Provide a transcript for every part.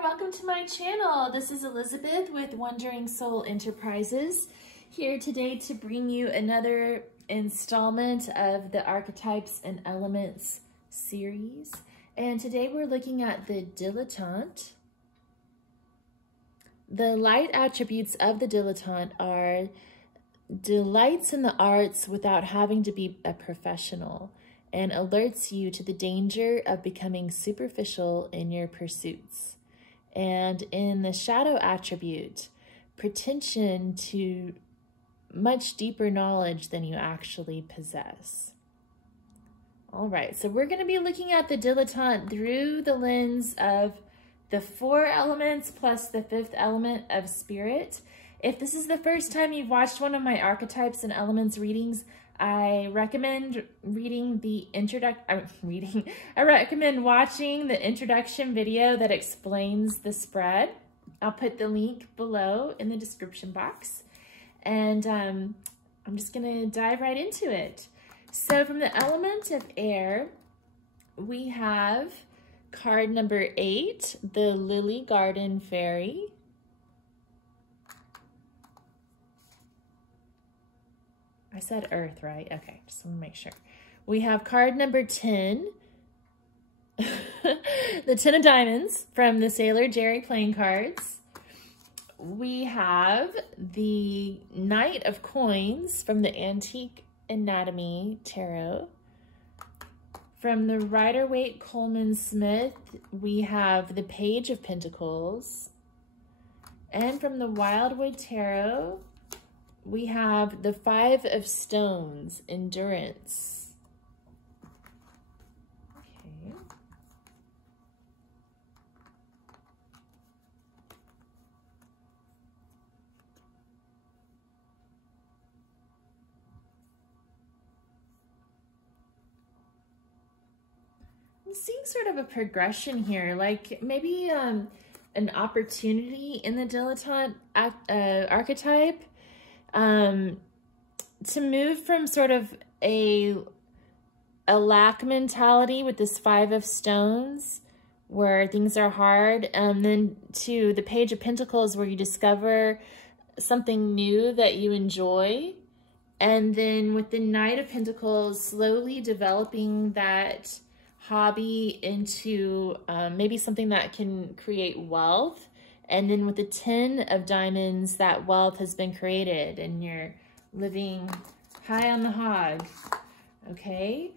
there, welcome to my channel. This is Elizabeth with Wandering Soul Enterprises, here today to bring you another installment of the Archetypes and Elements series. And today we're looking at the Dilettante. The light attributes of the Dilettante are delights in the arts without having to be a professional, and alerts you to the danger of becoming superficial in your pursuits. And in the shadow attribute, pretension to much deeper knowledge than you actually possess. All right, so we're going to be looking at the Dilettante through the lens of the 4 elements plus the 5th element of spirit. If this is the first time you've watched one of my Archetypes and Elements readings, I recommend watching the introduction video that explains the spread. I'll put the link below in the description box. And I'm just gonna dive right into it. So from the element of air, we have card number 8, the Lily Garden Fairy. I said earth, right? Okay, just want to make sure. We have card number 10, the 10 of Diamonds from the Sailor Jerry playing cards. We have the Knight of Coins from the Antique Anatomy Tarot. From the Rider Waite Coleman Smith, we have the Page of Pentacles. And from the Wildwood Tarot, we have the 5 of Stones, Endurance. Okay. I'm seeing sort of a progression here, like maybe an opportunity in the Dilettante archetype. To move from sort of a lack mentality with this 5 of Stones where things are hard, then to the Page of Pentacles where you discover something new that you enjoy, and then with the Knight of Pentacles slowly developing that hobby into maybe something that can create wealth. And then with the 10 of Diamonds, that wealth has been created and you're living high on the hog, okay?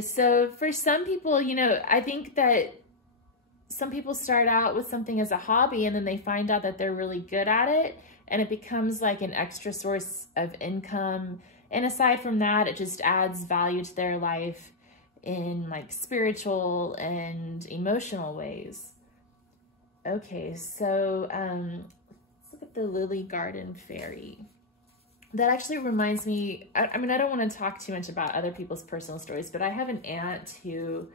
So for some people, you know, I think that some people start out with something as a hobby and then they find out that they're really good at it and it becomes like an extra source of income. And aside from that, it just adds value to their life in like spiritual and emotional ways. Okay, so let's look at the Lily Garden Fairy. That actually reminds me, I mean, I don't want to talk too much about other people's personal stories, but I have an aunt who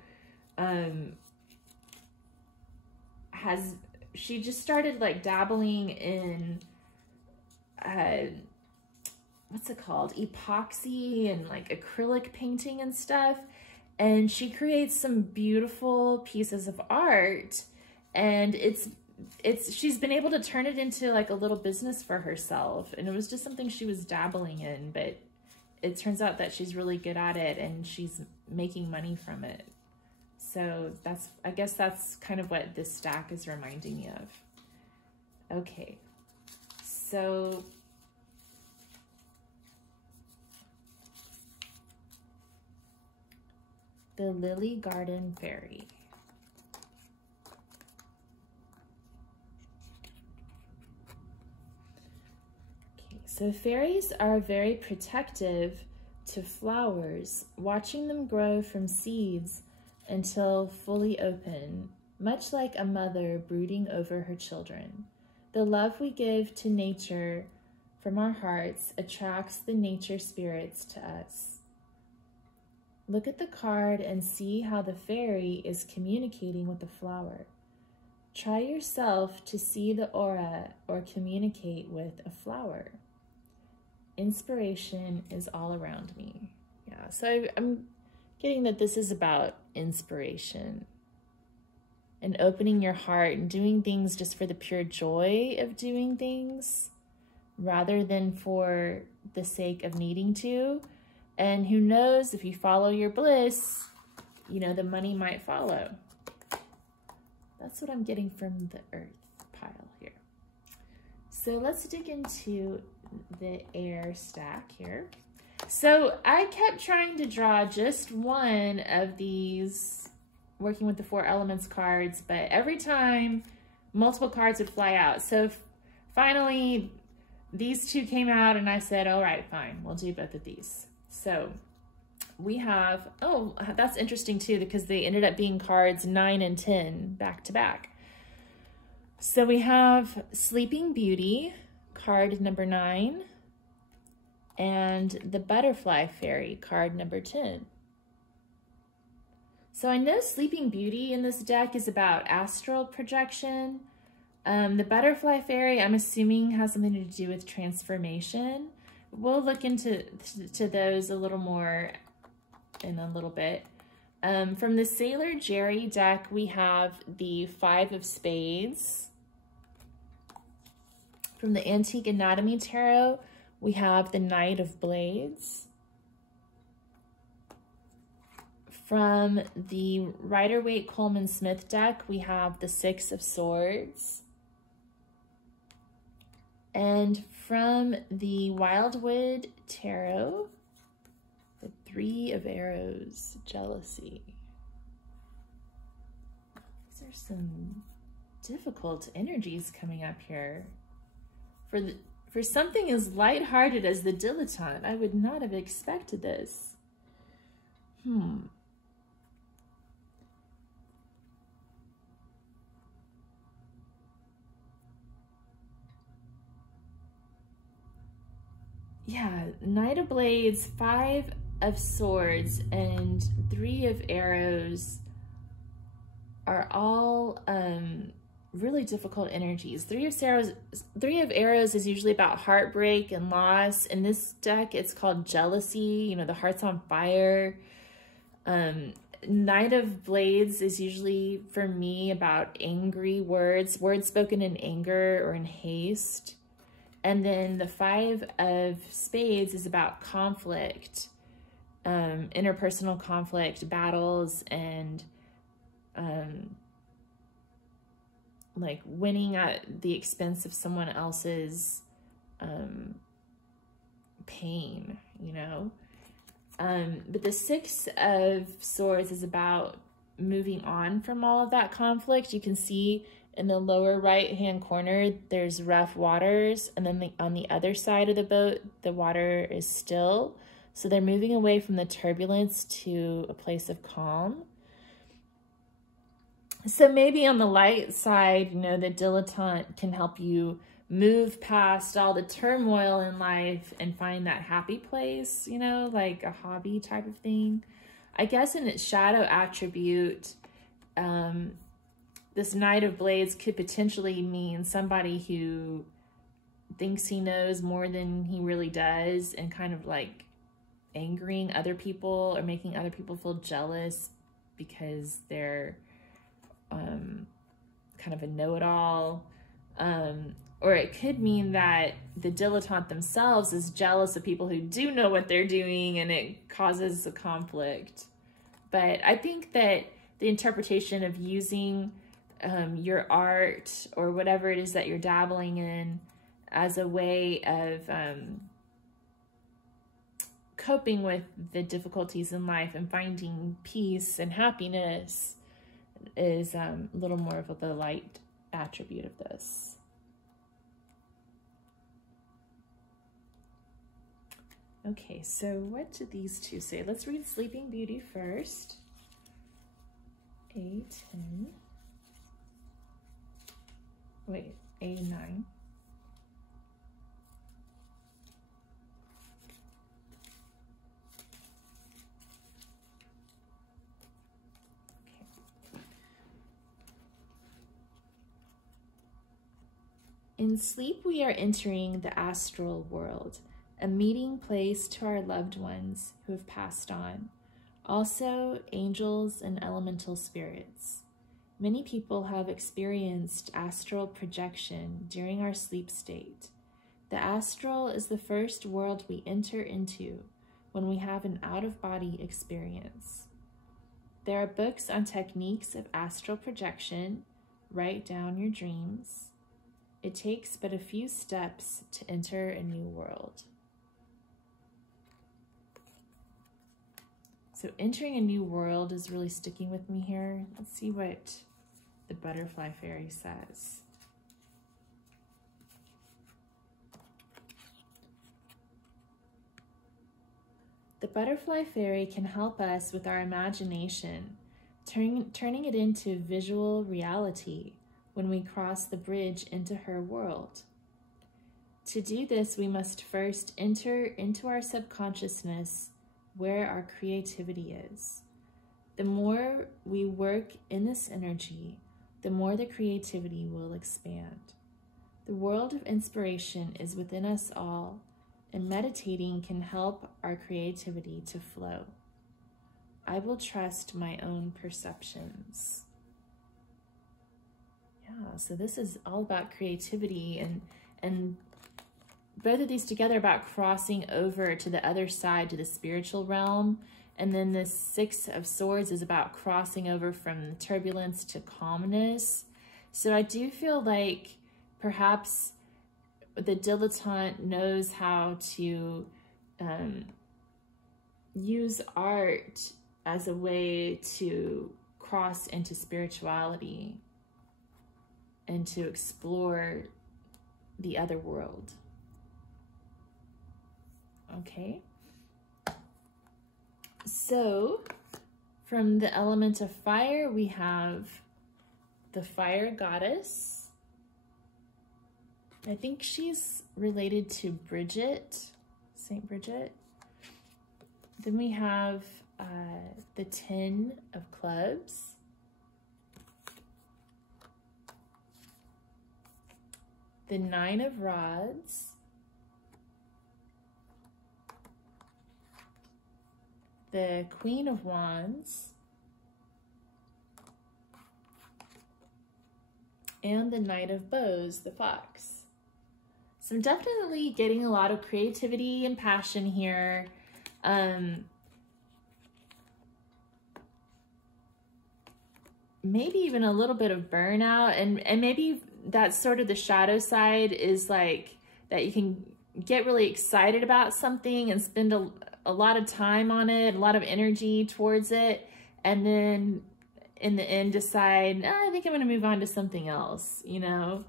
she just started like dabbling in, what's it called? Epoxy and like acrylic painting and stuff. And she creates some beautiful pieces of art. And she's been able to turn it into like a little business for herself. And it was just something she was dabbling in, but it turns out that she's really good at it and she's making money from it. So I guess that's kind of what this stack is reminding me of. Okay, so the Lily Garden Fairy. So fairies are very protective to flowers, watching them grow from seeds until fully open, much like a mother brooding over her children. The love we give to nature from our hearts attracts the nature spirits to us. Look at the card and see how the fairy is communicating with the flower. Try yourself to see the aura or communicate with a flower. Inspiration is all around me. Yeah, so I'm getting that this is about inspiration and opening your heart and doing things just for the pure joy of doing things rather than for the sake of needing to. And who knows, if you follow your bliss, you know, the money might follow. That's what I'm getting from the earth pile here. So let's dig into the air stack here. So I kept trying to draw just one of these working with the 4 elements cards, but every time multiple cards would fly out. So finally these 2 came out and I said, all right, fine, we'll do both of these. So we have, oh, that's interesting too, because they ended up being cards 9 and 10 back to back. So we have Sleeping Beauty, card number 9, and the Butterfly Fairy, card number 10. So I know Sleeping Beauty in this deck is about astral projection. The Butterfly Fairy, I'm assuming, has something to do with transformation. We'll look into those a little more in a little bit. From the Sailor Jerry deck, we have the 5 of Spades. From the Antique Anatomy Tarot, we have the Knight of Blades. From the Rider-Waite Coleman Smith deck, we have the 6 of Swords. And from the Wildwood Tarot, the 3 of Arrows, Jealousy. These are some difficult energies coming up here. For something as lighthearted as the Dilettante, I would not have expected this. Yeah, Knight of Blades, 5 of Swords, and 3 of Arrows are all really difficult energies. 3 of Arrows is usually about heartbreak and loss. In this deck, it's called Jealousy. You know, the heart's on fire. Knight of Blades is usually, for me, about angry words spoken in anger or in haste. And then the 5 of Spades is about conflict, interpersonal conflict, battles, and like winning at the expense of someone else's pain, you know? But the 6 of Swords is about moving on from all of that conflict. You can see in the lower right-hand corner, there's rough waters, and then on the other side of the boat, the water is still. So they're moving away from the turbulence to a place of calm. So maybe on the light side, you know, the Dilettante can help you move past all the turmoil in life and find that happy place, you know, like a hobby type of thing. I guess in its shadow attribute, this Knight of Blades could potentially mean somebody who thinks he knows more than he really does, and kind of like angering other people or making other people feel jealous because they're kind of a know-it-all. Or it could mean that the Dilettante themselves is jealous of people who do know what they're doing, and it causes a conflict. But I think that the interpretation of using your art or whatever it is that you're dabbling in as a way of coping with the difficulties in life and finding peace and happiness is a little more of the light attribute of this. Okay, so what do these two say? Let's read Sleeping Beauty first. A10. Wait, A9. In sleep, we are entering the astral world, a meeting place to our loved ones who have passed on, also angels and elemental spirits. Many people have experienced astral projection during our sleep state. The astral is the first world we enter into when we have an out-of-body experience. There are books on techniques of astral projection. Write down your dreams. It takes but a few steps to enter a new world. So entering a new world is really sticking with me here. Let's see what the butterfly fairy says. The butterfly fairy can help us with our imagination, turning it into visual reality when we cross the bridge into her world. To do this, we must first enter into our subconsciousness where our creativity is. The more we work in this energy, the more the creativity will expand. The world of inspiration is within us all, and meditating can help our creativity to flow. I will trust my own perceptions. Yeah, so this is all about creativity, and both of these together about crossing over to the other side, to the spiritual realm. And then the Six of Swords is about crossing over from turbulence to calmness. So I do feel like perhaps the dilettante knows how to use art as a way to cross into spirituality and to explore the other world. Okay. So from the element of fire, we have the fire goddess. I think she's related to Bridget, Saint Bridget. Then we have the 10 of clubs. The 9 of rods. The Queen of Wands. And the Knight of Bows, the fox. So I'm definitely getting a lot of creativity and passion here. Maybe even a little bit of burnout, and maybe that's sort of the shadow side, is like that you can get really excited about something and spend a lot of time on it, a lot of energy towards it, and then in the end decide, I think I'm going to move on to something else, you know?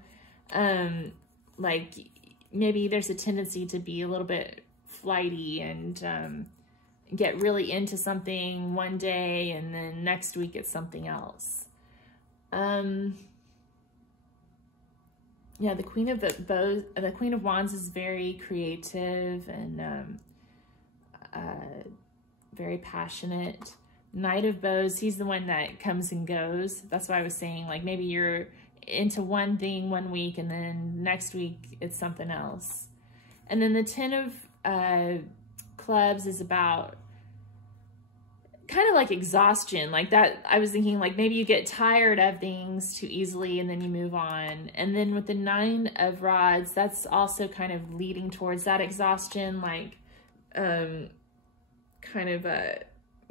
Like maybe there's a tendency to be a little bit flighty and get really into something one day and then next week it's something else. Yeah, the Queen of Wands is very creative and very passionate. Knight of Bows, he's the one that comes and goes. That's why I was saying, like, maybe you're into one thing one week and then next week it's something else. And then the 10 of clubs is about kind of like exhaustion, like that. I was thinking like maybe you get tired of things too easily and then you move on. And then with the 9 of rods, that's also kind of leading towards that exhaustion, like kind of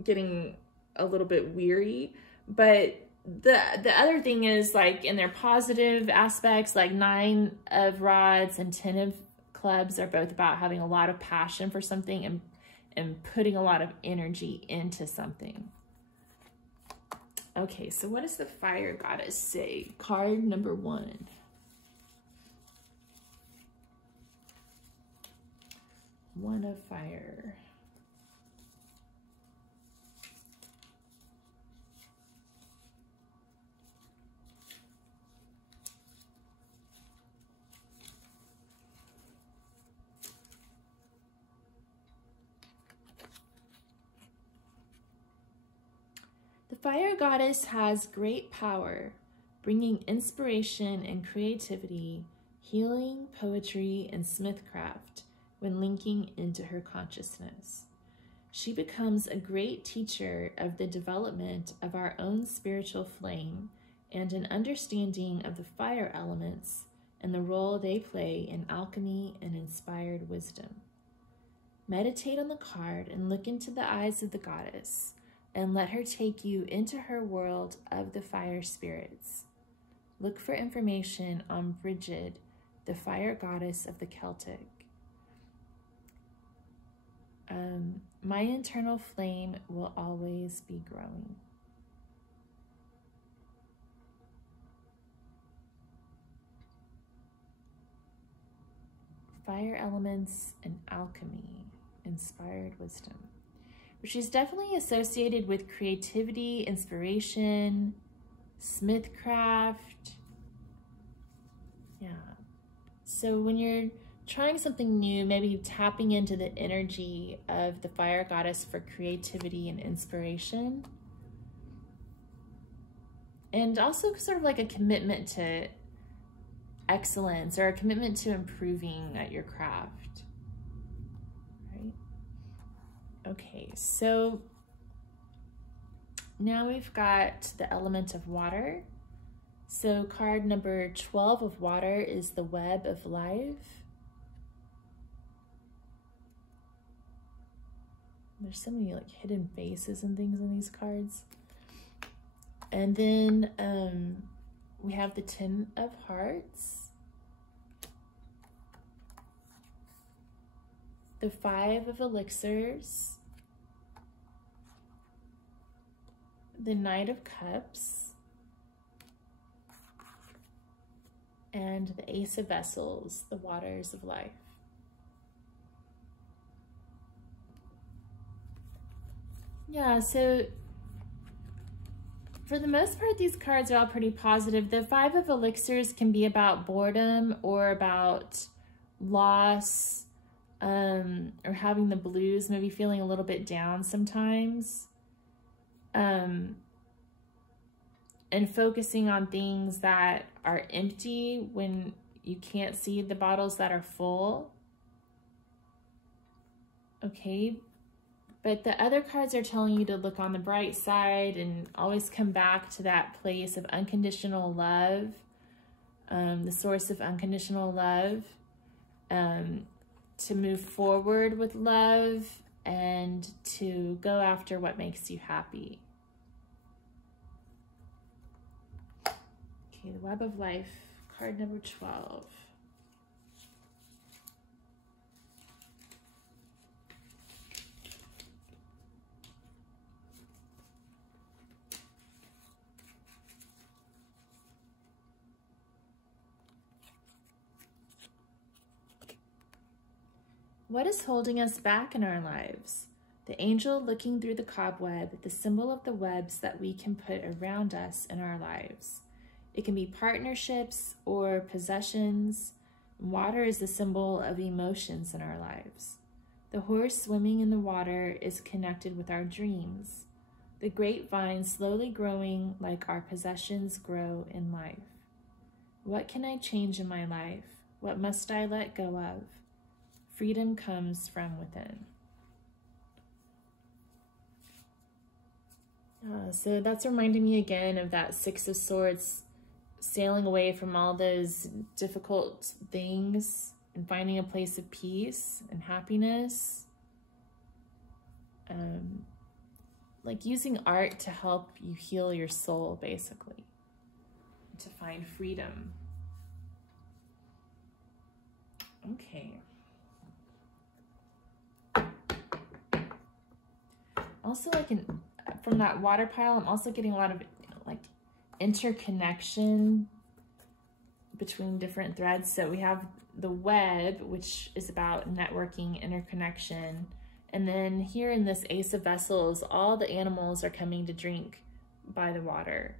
getting a little bit weary. But the other thing is, like, in their positive aspects, like 9 of rods and 10 of clubs are both about having a lot of passion for something and putting a lot of energy into something. Okay, so what does the fire goddess say? Card number 1. One of fire. The fire goddess has great power, bringing inspiration and creativity, healing, poetry, and smithcraft when linking into her consciousness. She becomes a great teacher of the development of our own spiritual flame and an understanding of the fire elements and the role they play in alchemy and inspired wisdom. Meditate on the card and look into the eyes of the goddess, and let her take you into her world of the fire spirits. Look for information on Brigid, the fire goddess of the Celtic. My internal flame will always be growing. Fire elements and alchemy, inspired wisdom, which is definitely associated with creativity, inspiration, smithcraft. Yeah. So when you're trying something new, maybe tapping into the energy of the fire goddess for creativity and inspiration. And also sort of like a commitment to excellence or a commitment to improving at your craft, right? Okay, so now we've got the element of water. So card number 12 of water is the web of life. There's so many like hidden faces and things in these cards. And then we have the 10 of hearts, the 5 of elixirs, the Knight of Cups, and the Ace of Vessels, the waters of life. Yeah, so for the most part, these cards are all pretty positive. The 5 of elixirs can be about boredom or about loss, or having the blues, maybe feeling a little bit down sometimes. And focusing on things that are empty when you can't see the bottles that are full. Okay. But the other cards are telling you to look on the bright side and always come back to that place of unconditional love, the source of unconditional love, to move forward with love and to go after what makes you happy. Okay, the Web of Life, card number 12. What is holding us back in our lives? The angel looking through the cobweb, the symbol of the webs that we can put around us in our lives. It can be partnerships or possessions. Water is the symbol of emotions in our lives. The horse swimming in the water is connected with our dreams. The grapevine slowly growing like our possessions grow in life. What can I change in my life? What must I let go of? Freedom comes from within. So that's reminding me again of that 6 of Swords, sailing away from all those difficult things and finding a place of peace and happiness. Like using art to help you heal your soul, basically, to find freedom. Okay. Also, like from that water pile, I'm also getting a lot of like interconnection between different threads. So we have the web, which is about networking, interconnection. And then here in this Ace of Vessels, all the animals are coming to drink by the water.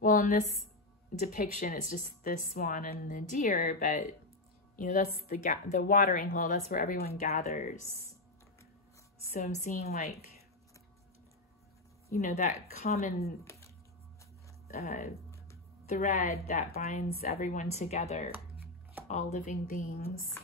Well, in this depiction, it's just the swan and the deer, but you know, that's the watering hole. That's where everyone gathers. So I'm seeing like, you know, that common thread that binds everyone together, all living things.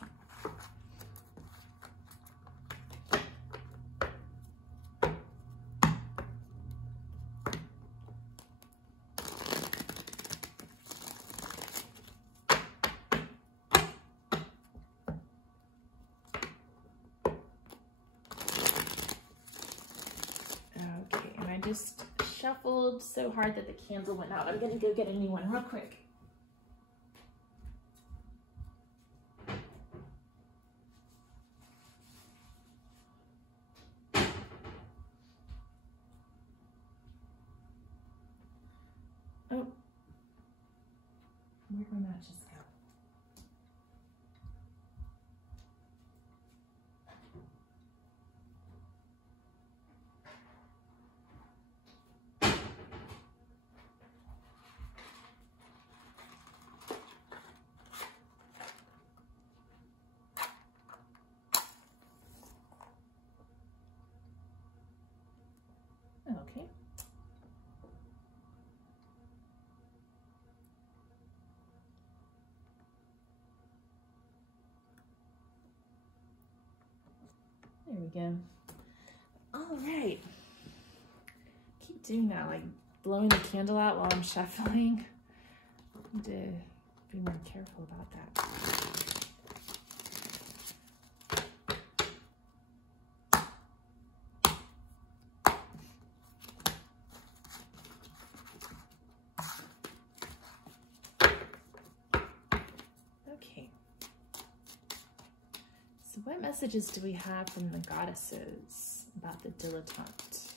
just shuffled so hard that the candle went out. I'm gonna go get a new one real quick. Oh, where'd my matches go? Okay. There we go. All right. Keep doing that, like blowing the candle out while I'm shuffling. I need to be more careful about that. Okay. So what messages do we have from the goddesses about the dilettante?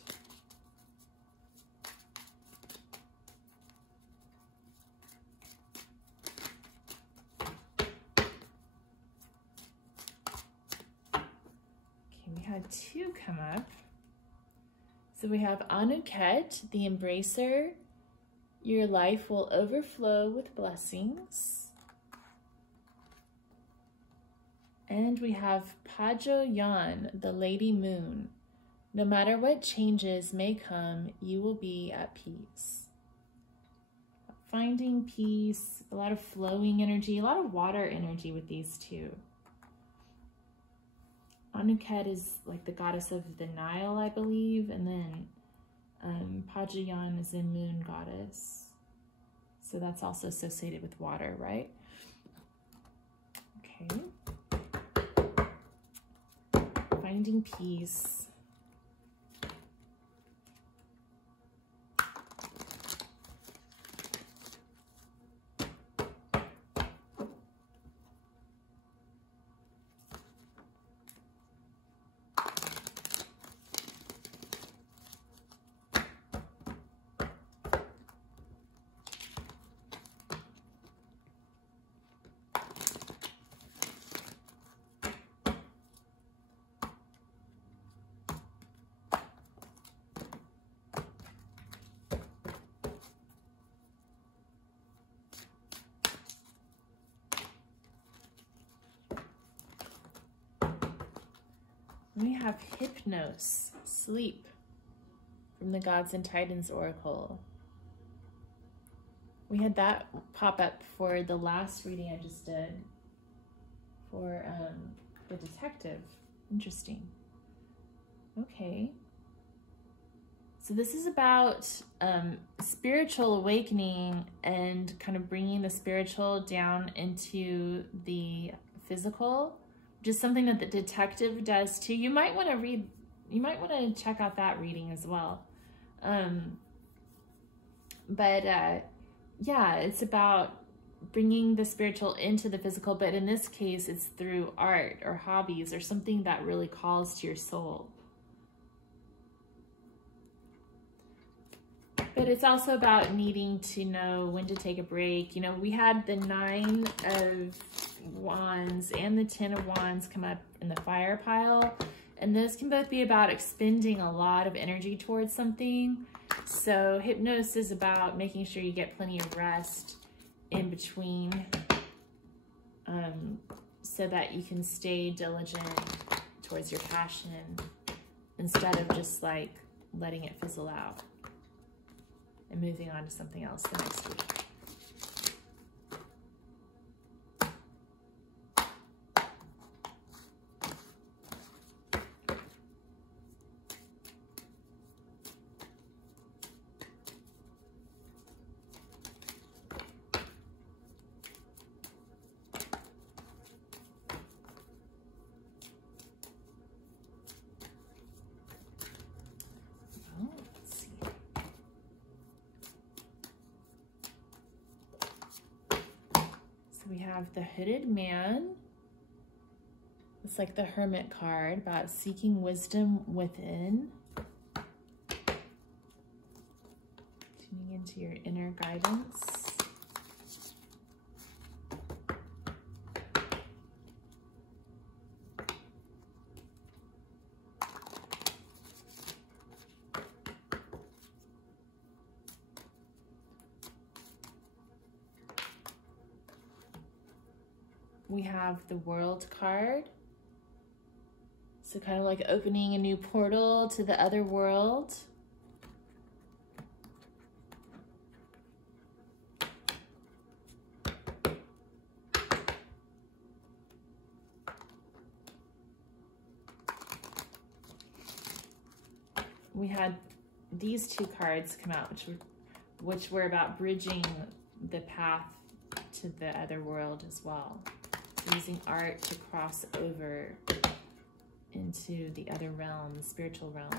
Okay, we had two come up. So we have Anuket, the embracer. Your life will overflow with blessings. And we have Pajo Yan, the Lady Moon. No matter what changes may come, you will be at peace. Finding peace, a lot of flowing energy, a lot of water energy with these two. Anuket is like the goddess of the Nile, I believe, and then Pajo Yan is a moon goddess. So that's also associated with water, right? Okay. Finding peace. We have Hypnosis, sleep, from the Gods and Titans Oracle. We had that pop up for the last reading I just did for the detective. Interesting. Okay. So this is about spiritual awakening and kind of bringing the spiritual down into the physical. Just something that the detective does too. You might want to read, you might want to check out that reading as well. Yeah, it's about bringing the spiritual into the physical, but in this case, it's through art or hobbies or something that really calls to your soul. But it's also about needing to know when to take a break. You know, we had the 9 of Wands and the 10 of Wands come up in the fire pile. And those can both be about expending a lot of energy towards something. So hypnosis is about making sure you get plenty of rest in between so that you can stay diligent towards your passion instead of just like letting it fizzle out and moving on to something else the next week. Oh, let's see. So we have the Hooded Man. It's like the Hermit card about seeking wisdom within. Tuning into your inner guidance. We have the World card. So kind of like opening a new portal to the other world. We had these two cards come out, which were about bridging the path to the other world as well. Using art to cross over into the other realm, the spiritual realm.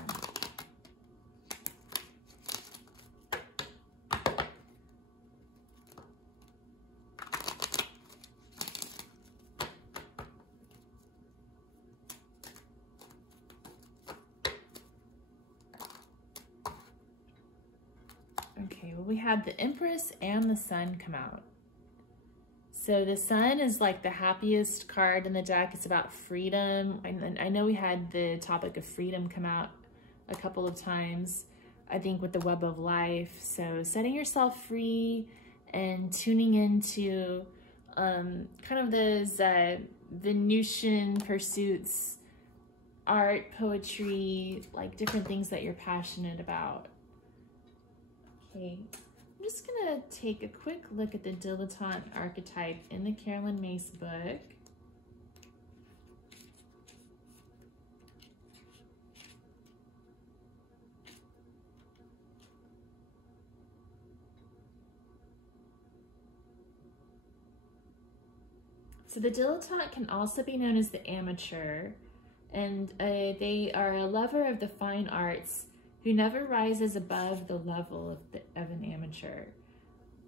Okay, well, we had the Empress and the Sun come out. So the Sun is like the happiest card in the deck. It's about freedom. I know we had the topic of freedom come out a couple of times, I think with the Web of Life. So setting yourself free and tuning into kind of those Venusian pursuits, art, poetry, like different things that you're passionate about. Okay. I'm just gonna take a quick look at the Dilettante Archetype in the Carolyn Myss book. So the dilettante can also be known as the amateur, and they are a lover of the fine arts who never rises above the level of an amateur.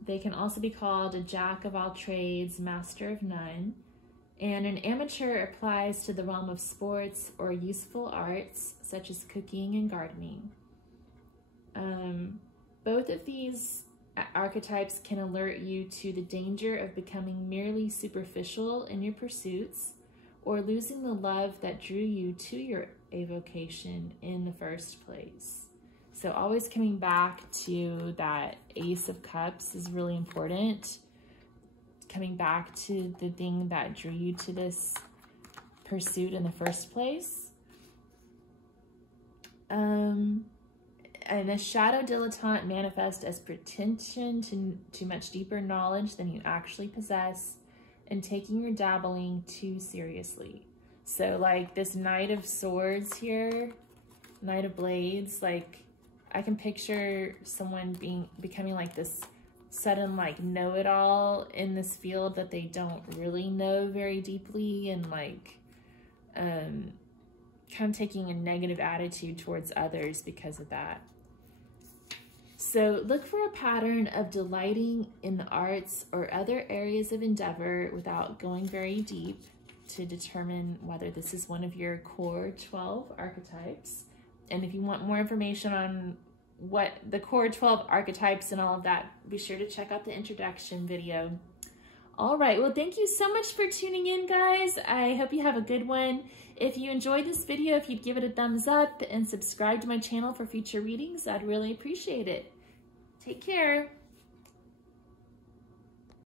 They can also be called a jack of all trades, master of none, and an amateur applies to the realm of sports or useful arts such as cooking and gardening. Both of these archetypes can alert you to the danger of becoming merely superficial in your pursuits or losing the love that drew you to your avocation in the first place. So always coming back to that Ace of Cups is really important. Coming back to the thing that drew you to this pursuit in the first place. And a shadow dilettante manifests as pretension to much deeper knowledge than you actually possess and taking your dabbling too seriously. So like this Knight of Swords here, Knight of Blades, like I can picture someone becoming like this sudden like know-it-all in this field that they don't really know very deeply, and like kind of taking a negative attitude towards others because of that. So look for a pattern of delighting in the arts or other areas of endeavor without going very deep to determine whether this is one of your core 12 archetypes. And if you want more information on what the core 12 archetypes and all of that, be sure to check out the introduction video. All right, well, thank you so much for tuning in, guys. I hope you have a good one. If you enjoyed this video, if you'd give it a thumbs up and subscribe to my channel for future readings, I'd really appreciate it. Take care.